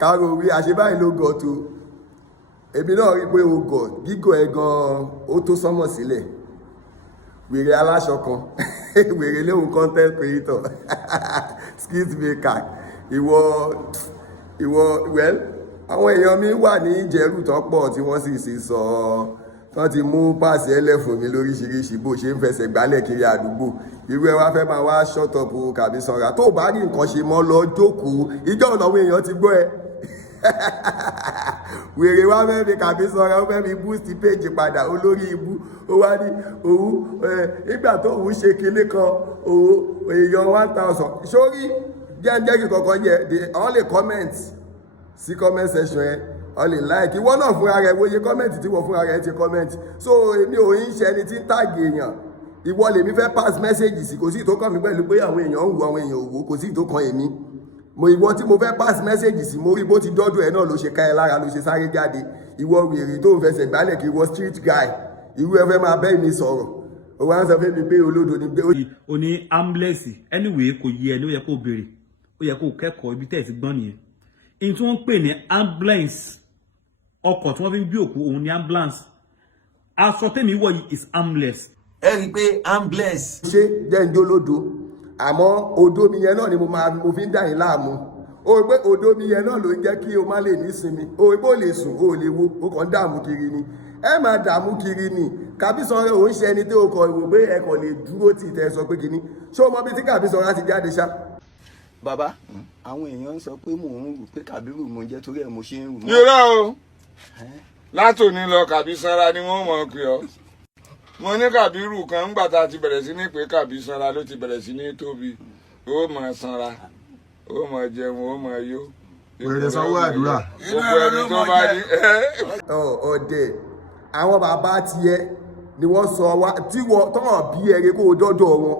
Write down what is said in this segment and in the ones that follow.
Káàrò wí àṣebáyìí ló gọ̀ tó èmi náà rí pé o gọ̀ gígọ̀ ẹ gan ó tó sánmọ̀ sílẹ̀ wèrè aláṣọ kan wèrè léhùn content creator skit maker ìwọ well àwọn èèyàn mi wà ní ìjẹ́rù tó pọ̀ tí wọ́n sì sọ tán ti mú páàsì ẹlẹ́fùn mi lóríṣiríṣi bó ṣe ń fẹsẹ̀ gbálẹ̀ kiri àdúgbò irú ẹ wá fẹ́ máa wá ṣọ́tọ̀pù Kabisanra tó bá rí nǹkan ṣe mọ́ lọ jókòó ìjọ ọ̀nàwó èèyàn ti gbọ́ ẹ wèrè wá fẹ́ fi Kabisanra ó fẹ́ fi boost page padà olórí ibú ó wá ní òun nígbà tó òun ṣe kinní kan òun èèyàn 1000 sórí jẹ́ǹjẹ́kì kọ̀ọ̀kan yẹ all the comments sí comment section yẹn all the like ìwọ náà fúnra rẹ̀ wòye comment tí wọ́n fúnra rẹ̀ ti comment so èmi ò ń ṣe ẹni tí ń tàgì èèyàn ìwọ lèmi fẹ́ pass message sí kò sí ìtó kàn mí pẹ̀lú pé àwọn èèyàn ń wo àwọn èèyàn òwò kò sí ìtó kan èmi mo ìwọ tí mo fẹ́ pass message sí mo rí bó ti dọ́dọ̀ ẹ̀ náà ló ṣe ká ẹ lára ló ṣe sáré jáde ìwọ wèrè tó ń fẹsẹ̀ gbálẹ̀ kí ìwọ street guy irú ẹ fẹ́ máa bẹ́ mi sọ̀rọ̀ ó wá ń sọ fún mi pé olódo ni pé. o ní ambulance anyway kò yẹ ẹ ló yẹ kó béèrè ó yẹ kó kẹ́kọ̀ọ́ ibi tẹ́ ẹ ti gbọ́n nìyẹn in tí wọ́n ń pè ní ambulance ọkọ̀ tí wọ́n fi ń gbé òkú òun ní ambulance aṣọ tèmi wọ̀ yìí is armless. ẹ rí i pé armless. ṣé jẹ́ ń jólódo àmọ́ odó mi yẹn náà ni mo fi ń dà yín láàmú o rí pé odó mi yẹn náà ló ń jẹ́ kí o má lè nísinmi o rí pé o lè sùn o lè wo o kàn ń dààmú kiri ni ẹ máa dààmú kiri ni Kabisanra òun ṣe ẹni tí o kọ ìwò pé ẹ kàn lè dúró tì tẹ sọ pé kíní ṣé o mọ bí tí Kabisanra ti jáde ṣá. Bàbá àwọn èèyàn ń sọ pé mò ń rù pé Kàbírù mo jẹ́ torí ẹ̀ mo ṣe ń rù. irọ́ o látòní lọ Kabisanra ni wọ́n mọ̀ pé ọ́ mo ní Kàbírù kan ńgbà tá a ti bẹ̀rẹ̀ sí ní pé Kabisanra ló ti bẹ̀rẹ̀ sí ní tóbi ó mọ̀ sanra ó mọ̀ jẹun ó mọ̀ yó. wèrè sanwó àdúrà. gbogbo ẹni tó bá ní. ọ̀dẹ̀ àwọn bàbá tiẹ̀ ni wọ́n sọ wá tí wọ́n tọ́hàn bí ẹrẹ kó o dọ́dọ̀ wọn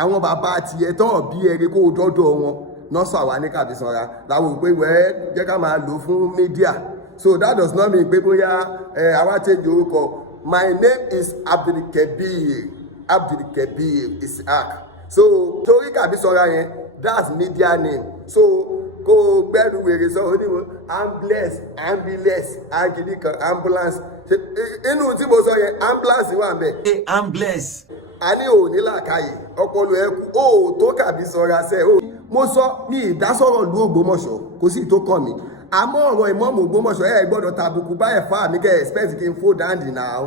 àwọn bàbá tiẹ̀ tọ́hàn bí ẹrẹ kó o dọ́dọ̀ wọn náà sọ àwa ní Kabisanra làwọn ò pé wẹ́ẹ́ jẹ́ ká máa lò fún mídíà so that does not mean pé bóyá àwa change orúkọ. My name is Abdulkabir Ishaq. So torí Kabisanra yẹn that's media name. So kó gbẹ́nu wèrè sọ onímọ̀ ambulance agilikan ambulance inú tí mo sọ yẹn ambulance wà ńbẹ̀. Ambulance. a ní òní làkàyè ọpọlọ ẹ kú ó tó Kabisanra sẹ ó. mo sọ mi ìdásọ̀rọ̀ lu Ògbómọ̀ṣọ́ kò sí tó kàn mí àmọ́ ọ̀rọ̀ ìmọ̀ọ́mù Ògbómọ̀ṣọ́ ẹ̀ gbọ́dọ̀ tàbùkù báyẹ̀ fà mí kẹ́ expect kí n fò dáǹdì náà.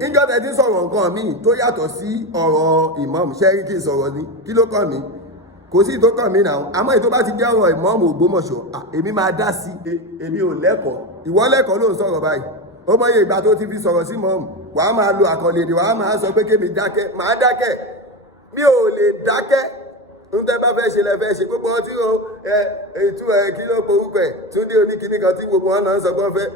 níjọ́ tẹ́ ti sọ̀rọ̀ nǹkan míì tó yàtọ̀ sí ọ̀rọ̀ ìmọ̀ọ́mù ṣẹ́rí kí n sọ̀rọ̀ ní kí ló kàn mí kò sí tó kàn mí náà àmọ́ èyí tó bá ti jẹ́ ọ̀rọ̀ ìmọ̀ọ́mù Ògbómọ̀ṣọ́ èmi máa dá sí èmi ò lẹ́kọ̀ọ́ ìwọ lẹ́kọ̀ọ́ ló ń sọ̀rọ̀ báyìí ó mọye ìgbà tó ti fi sọ̀rọ̀ sí mọ̀ọ́mù wàá máa lo àkànlèdè wàá máa sọ pé kémi dákẹ́ máa dákẹ́ mi ò lè dákẹ́ ń tẹ́ bá fẹ́ ṣe lẹ fẹ́ ṣe gbogbo ọtí o ètú kí ló porúkọ ẹ̀ Túndé oníkíní kan tí gbogbo wọn náà ń sọ pé wọ́n fẹ́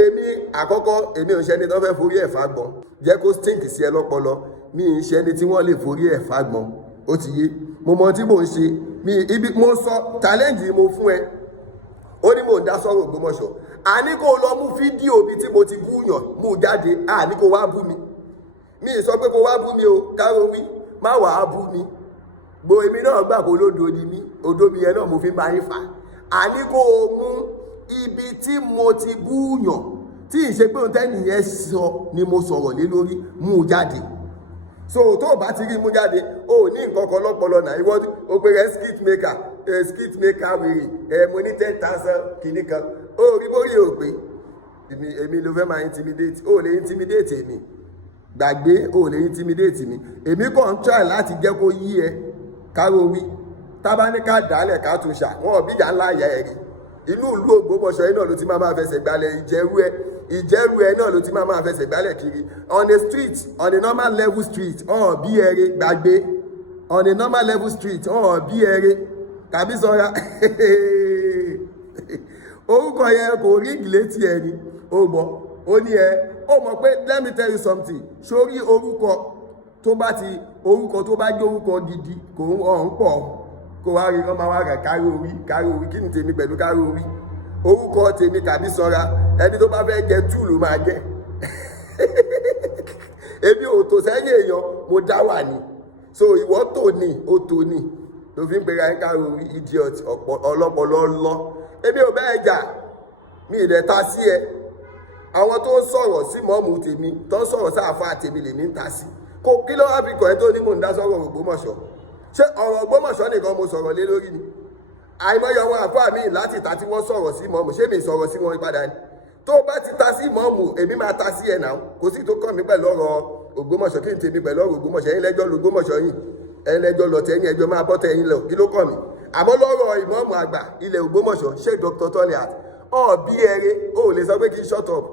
èmi àkọ́kọ́ èmi ò ń ṣẹni tó fẹ́ forí ẹ̀ fagbọ́n jẹ́ kó stink sí ẹ lọ́pọlọ mi ì ń ṣẹni tí wọ́n lè forí ẹ̀ fagbọ́n ó ti yé mo mọ tí mò ń ṣe ibi mo sọ challenge mo fún ẹ ó ní mò ń dá sọ̀rọ̀ Ògbómọ̀ṣọ́ àní kó lọ mú fídíò mi tí mo ti búyàn mú jáde àní kó wá bú mi mi ì sọ pé kó wá bú mi o káro wí má wàá bú mi gbo èmi náà gbà kó lódo ni mí odó mi yẹn náà mo fi máa ń fà àní kó o mú ibi tí mo ti búyàn tí ì ṣe pé òun tẹ́nì yẹn sọ ni mo sọ̀rọ̀ lé lórí mú jáde so tó o bá ti rí mú jáde o ní nǹkan kan lọ́pọlọ náà ìwọ o pe rẹ skit maker wèrè mo ní 10,000 kìíní kan o rí bórí o pé èmi ló fẹ́ máa intimidate o lè intimidate èmi gbàgbé o lè intimidate mi èmi kàn ń try láti jẹ́ kó yí ẹ káro wí tábà ní ká dálẹ̀ ká tún ṣà wọn ò bíjà ńlá ìyá ẹ̀ rí inú ìlú Ògbómọ̀ṣọ́ yìí náà ló ti máa fẹsẹ̀ gbálẹ̀ ìjẹ́rú ẹ náà ló ti máa fẹsẹ̀ gbálẹ̀ kiri on a street on a normal level street bí ẹrẹ gbàgbé on a normal level street bí ẹrẹ Kabisanra orúkọ yẹn kò rí ìgbìlétí ẹ ni ó gbọ́ ó ní ẹ ó mọ̀ pé let me tell you something sórí orúkọ tó bá jẹ́ orúkọ gidi kò ń pọ̀ kó wá rí ọmọ wa rẹ̀ kárí orí kí ni tèmi pẹ̀lú kárí orí orúkọ tèmi Kabisanra ẹni tó bá fẹ́ jẹ túùlù máa jẹ ebi ò tò sẹ́yìn èèyàn mo dá wà ní so ìwọ tò ní ó tò ní ló fi ń pera ẹ̀ ká orí idiot ọlọ́pọlọ lọ èmi ò bẹ́ẹ̀ jà mi ìdẹ̀ ta sí ẹ àwọn tó ń sọ̀rọ̀ sí mọ́ọ̀mù tèmi tó ń sọ̀rọ̀ sáàfà tèmi lèmi ń ta sí kó kí ló wá fi kọ̀ ẹ́ tó ní mò ń dá sọ̀rọ̀ Ògbómọ̀ṣọ́ ṣé ọ̀rọ̀ Ògbómọ̀ṣọ́ nìkan mo sọ̀rọ̀ lé lórí ni àìmọye àwọn àfáà mi láti ta tí wọ́n sọ̀rọ̀ sí mọ́ọ̀mù ṣé mi sọ̀rọ̀ sí wọn padà ni tó bá ti ta sí mọ́ọ̀mù èmi máa ta sí ẹ̀ náà kò sí tó kàn mí pẹ̀lú ọ̀rọ̀ Ògbómọ̀ṣọ́ kí n tèmi pẹ̀lú ọ̀rọ̀ Ògbómọ̀ṣọ́ ẹ̀yin lẹ́jọ́ l'Ògbómọ̀ṣọ́ yìí ẹ̀yin lẹ́jọ́ lọ tẹ̀yìn ẹjọ́ máa bọ́ tẹ̀yìn lọ kí ló kàn mí àmọ́ lọ́rọ̀ ìmọ̀ọ̀mù àgbà ilẹ̀ Ògbómọ̀ṣọ́ ṣé Dr. Toliat bí ẹrẹ ó lè sọ pé kí n shut up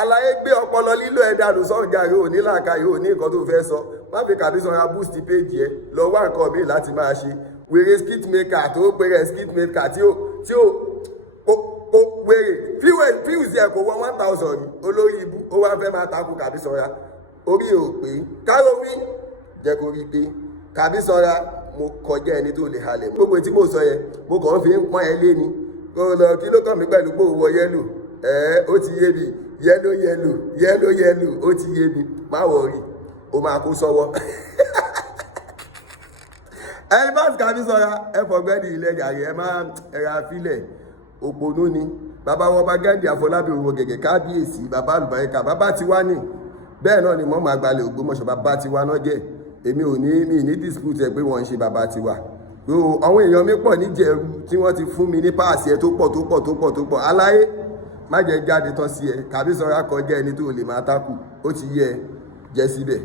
àlàyé gbé ọpọlọ lílo ẹ̀dá ló sọ̀rọ̀ jàre ò ní làákàyè ò ní nǹkan tó fẹ́ sọ má fi Kabisanra boost page ẹ lọ wá nǹkan míì láti máa ṣe wèrè skit maker tó pèrè skit maker tí ó wèrè fíwùs ẹ kò wọ 1000 ní olórí ibú ó wá fẹ́ máa takò Kabisanra orí ò pé kárọ̀wí jẹ́ kó rí pé Kabisanra mo kọjá ẹni tó lè halẹ̀ gbogbo tí mo sọ yẹn mo kàn fi ń pọ́n ẹ lé ni kò lọ kí ló kàn mí pẹ̀lú pé òwò yẹ́lò ó ti yé mi yẹ́lò ó ti yé mi má wọ̀rí o máa kó sọ́wọ́ ẹni bá Kabisanra ẹ fọgbẹ́ni ilẹ̀ yàrá ẹ máa ẹ̀rà fílẹ̀ òpònú ni bàbá wọn bá Gandhi Àfọlábí òwò gẹ̀gẹ̀ kábíyèsí bàbá àlùbáríkà bàbá tiwa ní bẹ́ẹ̀ náà ni mọ́mọ́ àgbàlẹ̀ Ògbómọ̀ṣọ́ bàbá tiwa náà jẹ́ èmi ò ní dispute ẹ pé wọ́n ń ṣe bàbá tiwa àwọn èèyàn mi pọ̀ níjẹ̀rú tí wọ́n ti fún mi ní páàsì ẹ tó pọ̀ aláyé má jẹ́ jáde tán sí ẹ Kabisanra kọjá ẹni tó lè máa tákù ó ti yẹ jẹ́ síbẹ̀.